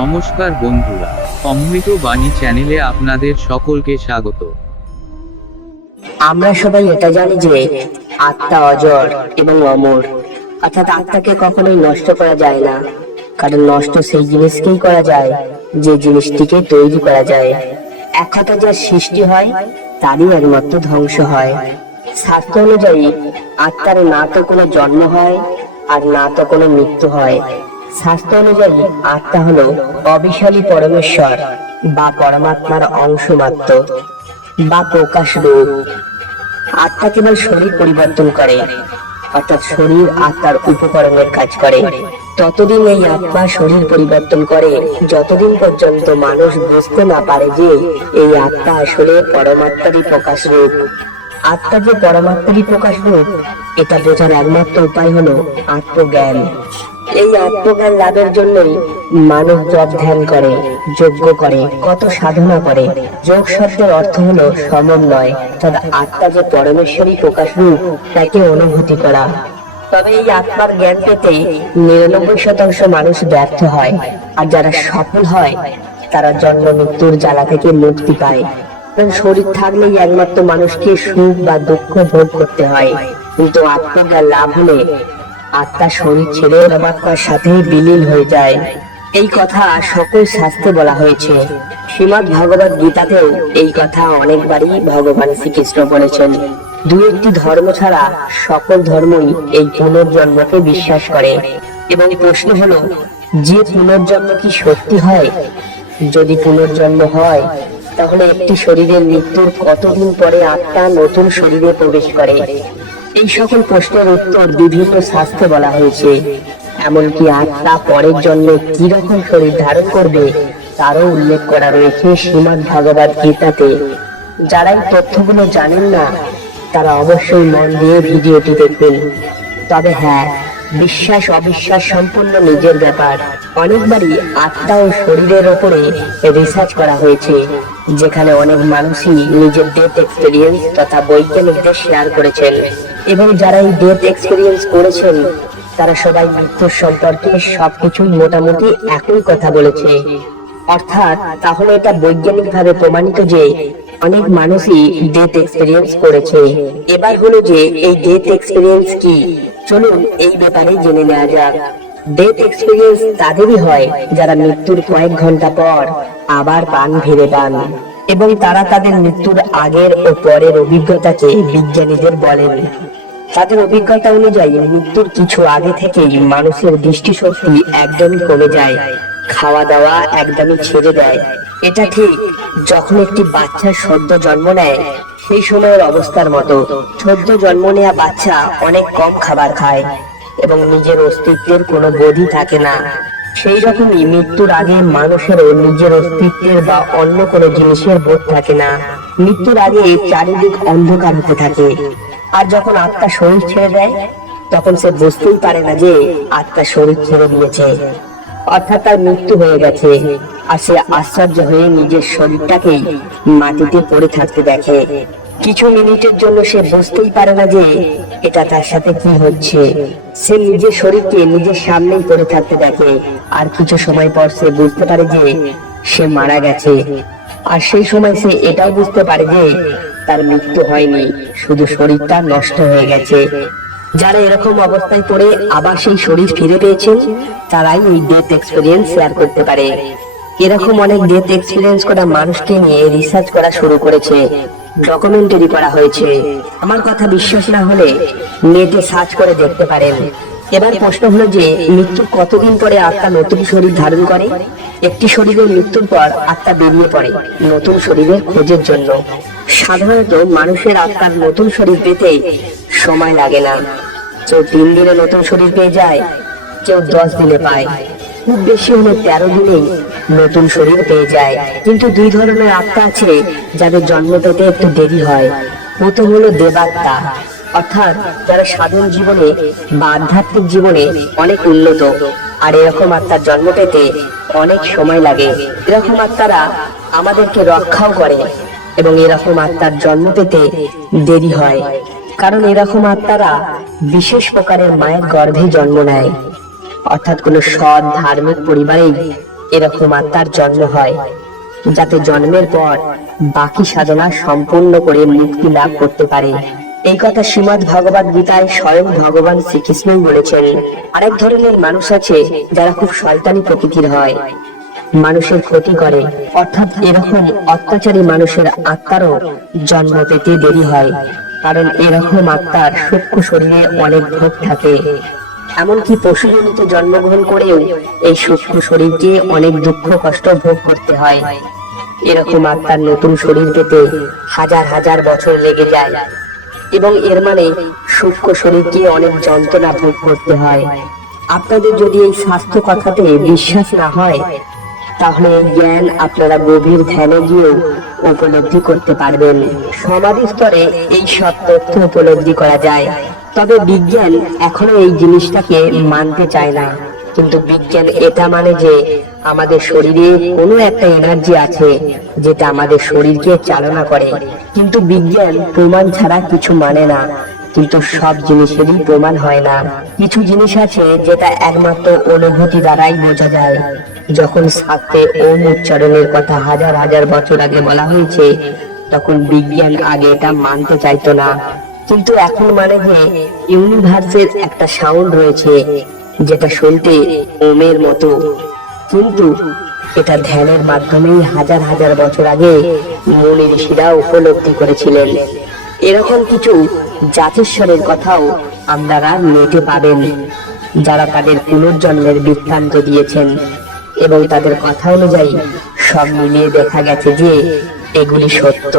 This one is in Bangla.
নমস্কার বন্ধুরা, অমৃত বাণী চ্যানেলে আপনাদের সকলকে স্বাগত। আমরা সবাই এটা জানি যে আত্মা অজর এবং অমর, অর্থাৎ আত্মাকে কখনোই নষ্ট করা যায় না। কারণ নষ্ট সেই জিনিসকেই করা যায় যে জিনিসটিকে তৈরি করা যায়। এক কথা, যার সৃষ্টি হয় তারই একমাত্র ধ্বংস হয়। শাস্ত্র অনুযায়ী আত্মার না তো কোনো জন্ম হয় আর না তো কোনো মৃত্যু হয়। শাস্ত্র অনুযায়ী আত্মা হলো অবিশালী পরমেশ্বর বা পরমাত্মার অংশ মাত্র বা প্রকাশ রূপ। আত্মা কেবল শরীর পরিবর্তন করে, অর্থাৎ শরীর আত্মার উপকরণের কাজ করে। ততদিন এই আত্মা শরীর পরিবর্তন করে যতদিন পর্যন্ত মানুষ বুঝতে না পারে যে এই আত্মা আসলে পরমাত্মারই প্রকাশ রূপ। আত্মা যে পরমাত্মারই প্রকাশ রূপ, এটা বোঝার একমাত্র উপায় হলো আত্মজ্ঞান। এই আত্মজ্ঞান লাভের জন্যই মানুষ জপ ধ্যান করে, যজ্ঞ করে, কত সাধনা করে। যোগ শব্দের অর্থ হলো সমন্বয়, অর্থাৎ আত্মা যে পরমেশ্বরই প্রকাশ রূপ তাকে অনুভূতি করা। তবে এই আত্মার জ্ঞান পেতে 99% মানুষ ব্যর্থ হয়, আর যারা সফল হয় তারা জন্ম মৃত্যুর জ্বালা থেকে মুক্তি পায়। কারণ শরীর থাকলেই একমাত্র মানুষকে সুখ বা দুঃখ ভোগ করতে হয়, কিন্তু আত্মজ্ঞান লাভ হলে আত্মা শরীর ছেড়ে পরমাত্মার সাথে বিলীন হয়ে যায়। এই কথা সকল শাস্ত্রে বলা হয়েছে। শ্রীমদ্ ভগবত গীতাতেও এই কথা অনেকবারই ভগবান শ্রীকৃষ্ণ বলেছেন। দুই একটি ধর্ম ছাড়া সকল ধর্মই এই পুনর্জন্মকে বিশ্বাস করে। এবং প্রশ্ন হলো, যে পুনর্জন্ম কি সত্যি হয়? যদি পুনর্জন্ম হয়, তাহলে একটি শরীরের মৃত্যুর কতদিন পরে আত্মা নতুন শরীরে প্রবেশ করে? এই সকল প্রশ্নের উত্তর বিভিন্ন শাস্ত্রে বলা হয়েছে। এমনকি আত্মা পরের জন্মে কি রকম শরীর ধারণ করবে তারও উল্লেখ করা রয়েছে শ্রীমদ্ ভগবত গীতাতে। যারা এই তথ্যগুলো জানেন না তারা অবশ্যই মন দিয়ে ভিডিওটি দেখুন। তবে হ্যাঁ, বিশ্বাস অবিশ্বাস সম্পূর্ণ নিজের ব্যাপার। অনেকবারই আত্মা ও শরীরের ওপরে রিসার্চ করা হয়েছে, যেখানে অনেক মানুষই নিজের ডেথ এক্সপেরিয়েন্স তথা বৈজ্ঞানিকদের শেয়ার করেছেন। এবং যারা এই ডেথ এক্সপেরিয়েন্স করেছেন তারা সবাই মৃত্যুর সম্পর্কে সবকিছুই মোটামুটি একই কথা বলেছে। অর্থাৎ তাহলে এটা বৈজ্ঞানিক ভাবে প্রমাণিত যে অনেক মানুষই ডেথ এক্সপেরিয়েন্স করেছে। এবার হলো যে এই ডেথ এক্সপেরিয়েন্স কি, চলুন এই ব্যাপারে জেনে নেওয়া যাক। ডেথ এক্সপেরিয়েন্স তাদেরই হয় যারা মৃত্যুর কয়েক ঘন্টা পর আবার প্রাণ ফিরে পান, এবং তারা তাদের মৃত্যুর আগের ও পরের অভিজ্ঞতাকে বিজ্ঞানীদের বলেন। তাদের অভিজ্ঞতা অনুযায়ী মৃত্যুর কিছু আগে থেকেই মানুষের দৃষ্টিশক্তি একদমই কমে যায়, খাওয়া দাওয়া একদমই ছেড়ে দেয়। এটা ঠিক যখন একটি বাচ্চা সদ্য জন্ম নেয় সেই সময়ের অবস্থার মতো। সদ্য জন্ম নেওয়া বাচ্চা অনেক কম খাবার খায় এবং নিজের অস্তিত্বের কোনো বোধই থাকে না। সেই রকমই মৃত্যুর আগে মানুষেরও নিজের অস্তিত্বের বা অন্য কোনো জিনিসের বোধ থাকে না। মৃত্যুর আগে চারিদিক অন্ধকার হতে থাকে। আর যখন আত্মা শরীর ছেড়ে দেয় তখন সে বুঝতেই পারে না যে আত্মা শরীর ছেড়ে দিয়েছে, অর্থাৎ তার মৃত্যু হয়ে গেছে। আর সে আশ্চর্য হয়ে নিজের শরীরটাকেই মাটিতে পড়ে থাকতে দেখে। কিছু মিনিটের জন্য সে বুঝতেই পারে না যে এটা তার সাথে কি হচ্ছে। সে নিজের শরীরকে নিজের সামনেই পড়ে থাকতে দেখে। আর কিছু সময় পর সে বুঝতে পারে যে সে মারা গেছে। আর সেই সময় সে এটাও বুঝতে পারে যে তার মৃত্যু হয়নি, শুধু শরীরটা নষ্ট হয়ে গেছে। যারা এরকম অবস্থায় পড়ে আবার সেই শরীর ফিরে পেয়েছেন তারাই এই ডেথ এক্সপেরিয়েন্স শেয়ার করতে পারে। এরকম অনেক ডেথ এক্সপেরিয়েন্স করা মানুষকে নিয়ে রিসার্চ করা শুরু করেছে, ডকুমেন্টারি করা হয়েছে। আমার কথা বিশ্বাস না হলে নেটে সার্চ করে দেখতে পারেন। এবার প্রশ্ন হলো যে মৃত্যুর কতদিন পরে আত্মা নতুন শরীর ধারণ করে? একটি শরীরের মৃত্যুর পর আত্মা বেরিয়ে পড়ে নতুন শরীরের খোঁজের জন্য। সাধারণত মানুষের আত্মার নতুন শরীর পেতে সময় লাগে না। কেউ 3 দিনে নতুন শরীর পেয়ে যায়, কেউ 10 দিনে পায়, খুব বেশি হলে 13 দিনেই নতুন শরীর পেয়ে যায়। কিন্তু দুই ধরনের আত্মা আছে যাদের জন্ম পেতে একটু দেরি হয়। প্রথম হলো দেবাত্মা, অর্থাৎ যারা সাধারণ জীবনে বা আধ্যাত্মিক জীবনে অনেক উন্নত, আর এরকম আত্মার জন্ম পেতে অনেক সময় লাগে। এরকম আত্মারা আমাদেরকে রক্ষাও করে, এবং এরকম আত্মার জন্ম পেতে দেরি হয় কারণ এরকম আত্মারা বিশেষ প্রকারের মায়ের গর্ভে জন্ম নেয়। অর্থাৎ কোনো সৎ ধার্মিক পরিবারেই এরকম আত্মার জন্ম হয়, যাতে জন্মের পর বাকি সাধনা সম্পূর্ণ করে মুক্তি লাভ করতে পারে। এই কথা শ্রীমদ্ ভগবদ গীতায় স্বয়ং ভগবান শ্রীকৃষ্ণই বলেছেন। আরেক ধরনের মানুষ আছে যারা খুব শয়তানি প্রকৃতির হয়, মানুষের ক্ষতি করে, অর্থাৎ এরকম অত্যাচারী মানুষের আত্মারও জন্ম পেতে দেরি হয়, কারণ এরকম আত্মার সূক্ষ্ম শরীরে অনেক ভোগ থাকে। এমনকি পশুজনিত জন্মগ্রহণ করেও এই সূক্ষ্ম শরীরকে অনেক দুঃখ কষ্ট ভোগ করতে হয়। এরকম আত্মার নতুন শরীর পেতে হাজার হাজার বছর লেগে যায়, এবং এর মানে সূক্ষ্ম শরীরকে অনেক যন্ত্রণা ভোগ করতে হয়। আপনাদের যদি এই স্বাস্থ্য কথাতে বিশ্বাস না হয়, তাহলে এই জ্ঞান আপনারা গভীর ধ্যানে গিয়েও উপলব্ধি করতে পারবেন। সমাধি স্তরে এই সব তথ্য উপলব্ধি করা যায়, তবে বিজ্ঞান এখনো এই জিনিসটাকে মানতে চায় না। কিন্তু বিজ্ঞান এটা মানে যে আমাদের শরীরে কোনো একটা এনার্জি আছে যেটা আমাদের শরীরকে চালনা করে। কিন্তু বিজ্ঞান প্রমাণ ছাড়া কিছু মানে না, কিন্তু সব জিনিসেরই প্রমাণ হয় না। কিছু জিনিস আছে যেটা একমাত্র অনুভূতি দ্বারাই বোঝা যায়। যখন শাস্ত্রে ওম উচ্চারণের কথা হাজার হাজার বছর আগে বলা হয়েছে, তখন বিজ্ঞান আগে এটা মানতে চাইতো না, কিন্তু এখন মানে যে ইউনিভার্সের একটা সাউন্ড রয়েছে যেটা শুনতে ওমের মতো, কিন্তু এটা ধ্যানের মাধ্যমেই হাজার হাজার বছর আগে মুনি ঋষিরা উপলব্ধি করেছিলেন। এরকম কিছু জাতিস্বরের কথাও আপনারা নেটে পাবেন, যারা তাদের পুনর্জন্মের বৃত্তান্ত দিয়েছেন, এবং তাদের কথা অনুযায়ী সব মিলিয়ে দেখা গেছে যে এগুলি সত্য।